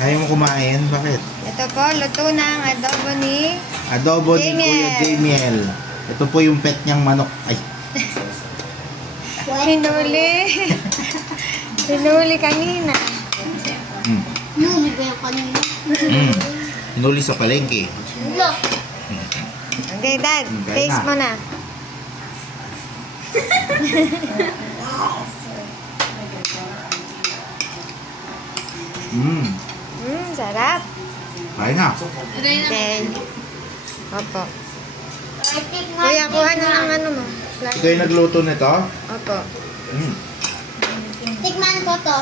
Ayaw mo kumain? Bakit? Ito po, luto ng adobo ni Kuya Jamiel. Ito po yung pet niyang manok. Ay. Hinuli. Hinuli kanina. Hinuli ba yung kanina? Hinuli sa palengke. Look. Okay, Dad. Taste mo na. Sarap. Kaya nga. Okay. Opo. Kuya, kuha na ng ano mo. Ito yung nagluto nito? Opo. Tikman ko to.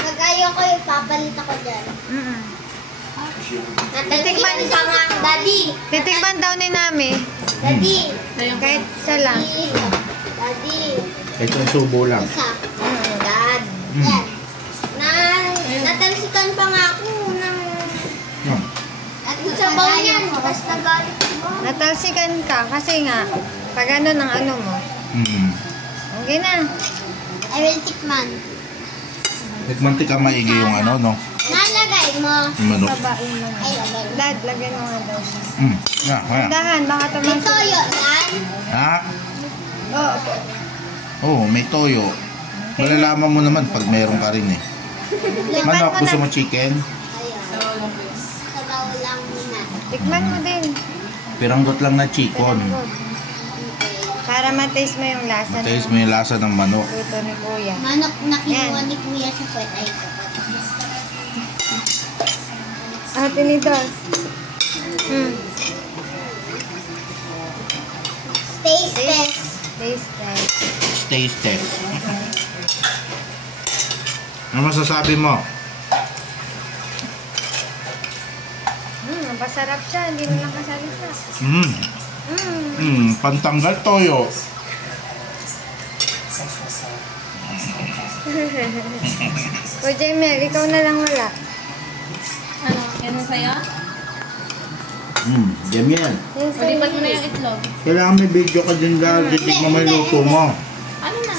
Pag ayaw ko yung papalit ako dyan. Natikman isa nga, Daddy. Titikman daw ni Nami. Daddy. Kahit isa lang. Daddy. Ito yung subo lang. Isa. Dad. Yan. Natalsikan pa nga ako ng... At sabaw yan. Tapos nagalit ko. Natalsikan ka kasi nga, pag ano ng ano mo. Okay na. I will tikman. Nagmantik ka maigi yung ano, no? Nalagay mo. Yung manok. Babain mo na. Ay, lagay mo. Dad, lagyan mo nga daw siya. Kaya. Dahan, baka May tumasok. toyo yan. Ha? Oo. Oo, may toyo. Malalaman mo naman pag meron ka rin eh. Manok, gusto mo chicken? Ayaw. Sabaw lang muna. Tikman mo din. Piranggot lang na chicken. Para mataste mo yung lasa. Mataste mo yung lasa ng manok. Luto ni Kuya. Manok na kinuha Yan. ni Kuya sa puwet ay ito. Ate ni Dos. Taste test. Taste test. Taste test. Ano masasabi mo? Masarap siya. Hindi mo lang kasalita. Pantanggal toyo. Kuya Jamiel, ikaw na lang wala. Ano? Yan ang sa'yo? Jamiel. Palipat mo na yung itlog. Kailangan may video ka din dahil titignan mo yung luto mo. Ano na?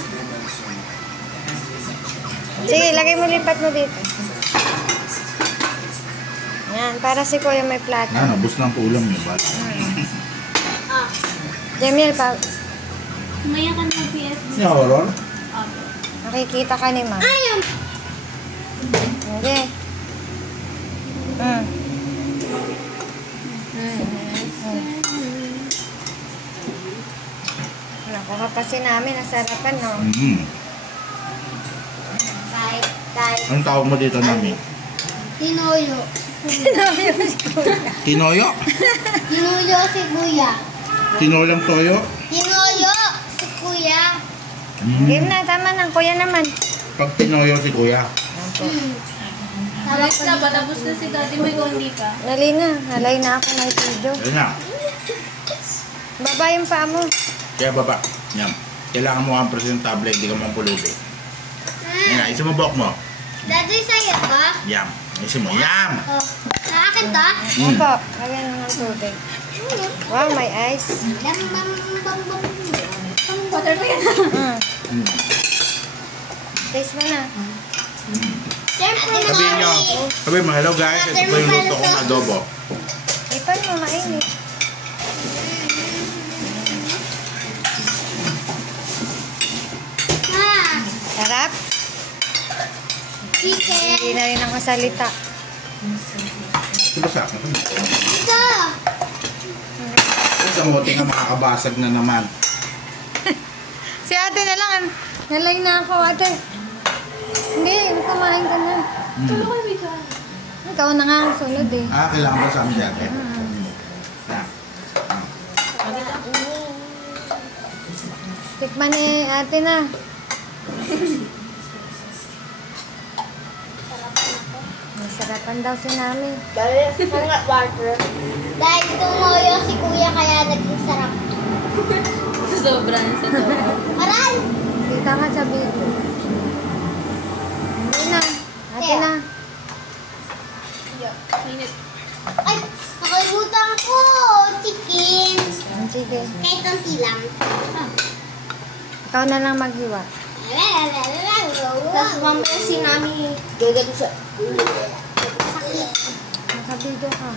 Sige, lagay mo, lipat mo dito. Yan, para si Kuya may plato. Nabos ng ulam yung bata. Jamiel, Maya ka na PS. Yung horror? makikita ka ni Ma. Ayaw. Hindi. Nakuha pa si namin, nasarapan, no? Kahit. Anong tawag mo dito, Nami? Tinoyo. Tinoyo? Tinoyo si Kuya. Tinolang toyo? Tinoyo si Kuya. Game na, tama na. Kuya naman. Pag tinoyo si Kuya. Alex na ba? Tapos na si Daddy mo, ikaw hindi ka. Dali na. Halay na ako na video. Ayun na. Baba yung paa mo. Kaya baba. Yan. Kailangan mo ang presentable, hindi ka mampulubi. Yan na, isumubok mo. Daddy, sa'yo ba? Yam. Isin mo. Yam! Oh. Sa akin to? Opo. Lagyan mo ng tubig. Wow, may ice. Bam, bam, bam, bam. Water ko yan. Taste mo na. Siyempre, Sabihin nyo. Sabihin mo, hello guys. Ito po yung luto kong adobo. Ipan mo, mainit. Sarap. Chicken. Hindi na rin ako salita. Ito ba sa akin? Ito. Sa mote nga makakabasag na naman. Si ate na lang. Nalay na ako, ate. Hindi, kumain ka na. Tulo ko yung Ikaw na nga ang sunod eh. Kailangan ba sa amin si ate? Tikman ni ate na. Masarapan daw si namin. Dahil tumuyo si Kuya kaya naging sarap. Sobrang sa to. Aral! Kita ka sa video. Hindi na. Ate na. Minute. Ay, nakalimutan ko! Chicken! Sige. Kahit konti lang. Ikaw na lang maghiwa. Tapos mamaya si Nami gagano sa... Nakabido ka.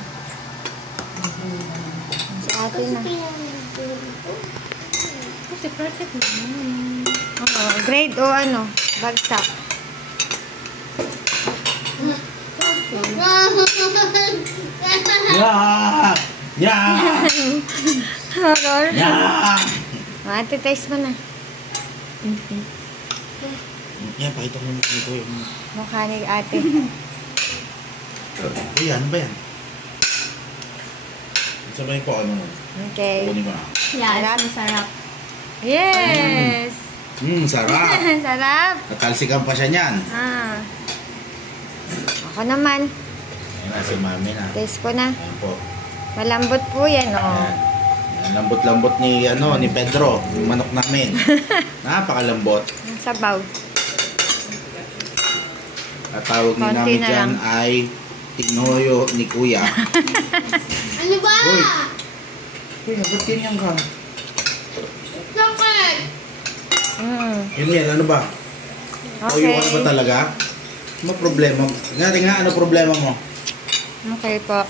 Si ate na. Kasi project mo. Oo, grade o ano, bagsak. Yeah! Yeah! Horror. Yeah! Ate, taste mo na. Yan, pakita mo nito yung... Mukha ni ate. Uy, ano ba yan? Sabay ko ano. Okay. Kunin mo na. Yan, masarap. Yes! Sarap! Sarap. Natalsikan pa siya niyan. Ah. Ako naman. Yan na, si mami na. Taste ko na. Ayan po. Malambot po yan, oh. Ayan. Yan, lambot-lambot ni, ni Pedro. Yung manok namin. Napakalambot. Ang sabaw. At tawag ni Konti namin na dyan lang. ay Tinoyo ni Kuya. Ano ba? Uy! Kuya, ba't ganyan ka? Chocolate. Yun yan, ano ba? O yung ano ba talaga? Ano problema? Nga ano problema mo? Okay po.